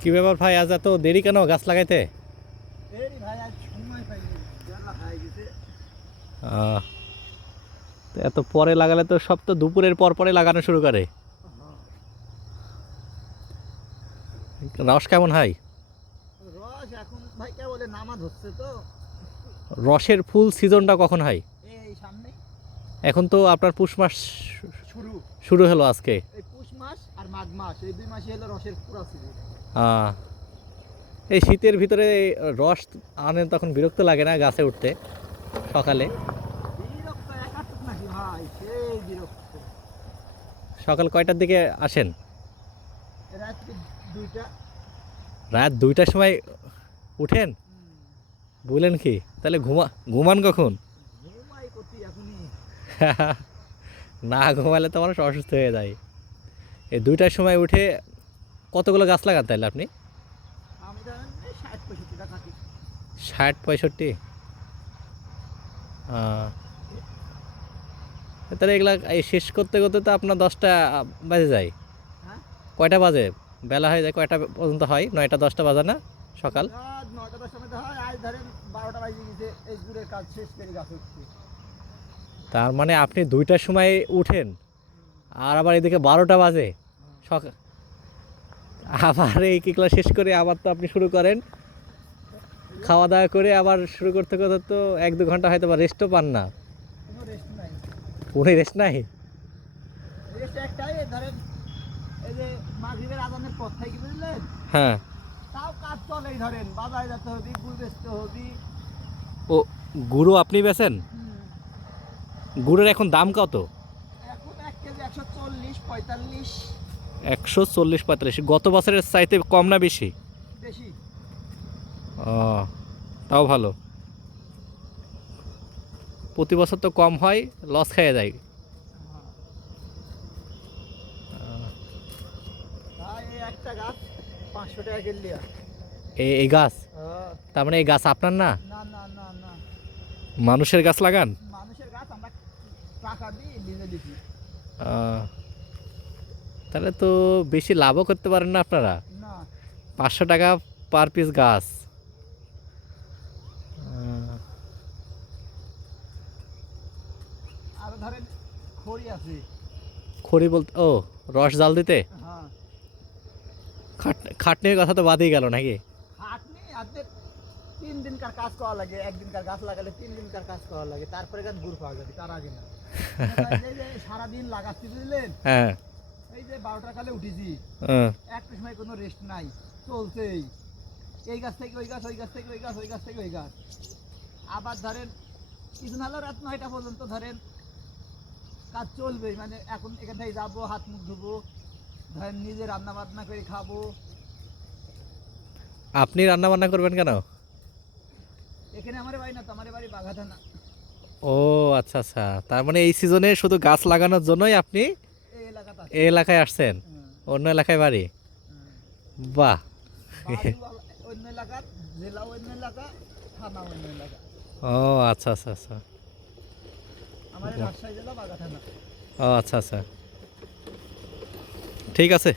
কি ব্যাপার ভাই, আজ এত দেরি কেন গাছ লাগাইতে? আহ, তো এত পরে লাগালে তো সব তো দুপুরের পর পরে লাগানো শুরু করে। রস কেমন হয়? রস এখন ভাই কে বলে নামাজ হচ্ছে তো। রসের ফুল সিজনটা কখন হয়? এই সামনে এখন তো আপনার পুষ মাস শুরু শুরু হলো আজকে। এই পুষ মাস আর মাঘ মাস এই 2 মাসই হলো রসের পুরা সিজন। আহ, এই শীতের ভিতরে রস আনেন তখন বিরক্ত লাগে না গাছে উঠতে সকালে? বিরক্ত একাত্তর নাকি ভাই, সেই বিরক্ত। সকাল কয়টার দিকে আসেন? রাত্রি 2টা। রাত 2টার সময় উঠেন? বলেন কি? তাহলে ঘুমান কখন? ঘুমাই করতে এখনই। না ঘুমালে তো মানুষ অসুস্থ হয়ে যায়। এই 2টার সময় উঠে কতগুলো গাছ লাগান তাহলে আপনি? আমি ধরেন 60-65টা কাটি। 60-65? তাহলে এগুলা এই শেষ করতে করতে তো আপনার 10টা বাজে যায়। হ্যাঁ, কয়টা বাজে? বেলা হয়ে যায় কয়টা পর্যন্ত হয়? 9টা 10টা বাজে না সকাল? রাত 9টা-10টার মধ্যে হয়। আজ ধরেন 12টা বাজে গেছে এই দূরের কাজ শেষ করে গাছ উঠছে। তার মানে আপনি 2টার সময় উঠেন আর আবার এদিকে 12টা বাজে সকাল, আবার এই কিকলা শেষ করে আবার তো আপনি শুরু করেন খাওয়া দাওয়া করে, আবার শুরু করতে করতে তো 1-2 ঘন্টা হয়তো বা রেস্টও পান না। কোনো রেস্ট নাই। পুরো রেস্ট নাই? রেস্ট একটাই, এই ধরেন এই যে মাগরিবের আজানের পর থেকে বুঝলেন, হ্যাঁ। তাও কাজ চলেই। ধরেন বাজারে যেতে হবে, গুড় বেচতে হবে। ও, গুঁড়ো আপনি বেচেন? গুড়ের এখন দাম কত? এখন 1 কেজি 140-45। 140-45? গত বছরের চাইতে কম না বেশি? বেশি। ও, তাও ভালো। প্রতি বছর তো কম হয়, লস খেয়ে যায়। তাই এই একটা গাছ 500 টাকা কিনলি। এই গাছ, তার মানে এই গাছ আপনার না? না না না না, মানুষের গাছ লাগান? মানুষের গাছ আমরা টাকা দিই লিজে দিছি। আহ, তাহলে তো বেশি লাভও করতে পারেন না আপনারা। না, 500 টাকা পার পিস গাছ। আহ, আর ধরেন খড়ি আছে। খড়ি বলতে ও, রস জাল দিতে? হ্যাঁ, খাটনির কথা তো বাদই গেল নাকি? খাটনি আজকে 3 দিনকার কাজ করা লাগে। একদিনকার গাছ লাগালে 3 দিনকার কাজ করা লাগে, তারপরে গাছ গুড় পাওয়া যাবে, তার আগে না। এই যে সারাদিন লাগাচ্ছি বুঝলেন, হ্যাঁ। এই যে 12টার কালে উঠেছি, আহ, একটা সময় কোনো রেস্ট নাই, চলছেই। এই গাছ থেকে ওই গাছ, ওই গাছ থেকে ওই গাছ, ওই গাছ থেকে ওই গাছ। আবার ধরেন কিছু না হলেও রাত 9টা পর্যন্ত ধরেন কাজ চলবেই। মানে এখন এখান থেকে যাবো, হাত মুখ ধুবো, ধরেন নিজে রান্না বান্না করে খাবো। আপনি রান্না বান্না করবেন কেন? এখানে আমার বাড়ি না তো, আমার বাড়ি বাঘাথানা। ও আচ্ছা আচ্ছা, তার মানে এই সিজনে শুধু গাছ লাগানোর জন্যই আপনি এই এলাকাতে আছে। এই এলাকায় আসছেন? অন্য এলাকায় বাড়ি? বাহ। বাড়ি অন্য এলাকার, জেলা অন্য এলাকা, থানা অন্য এলাকা। ও আচ্ছা আচ্ছা আচ্ছা। আমার এই রাজশাহী জেলা বাঘাথানা। ও আচ্ছা আচ্ছা, ঠিক আছে।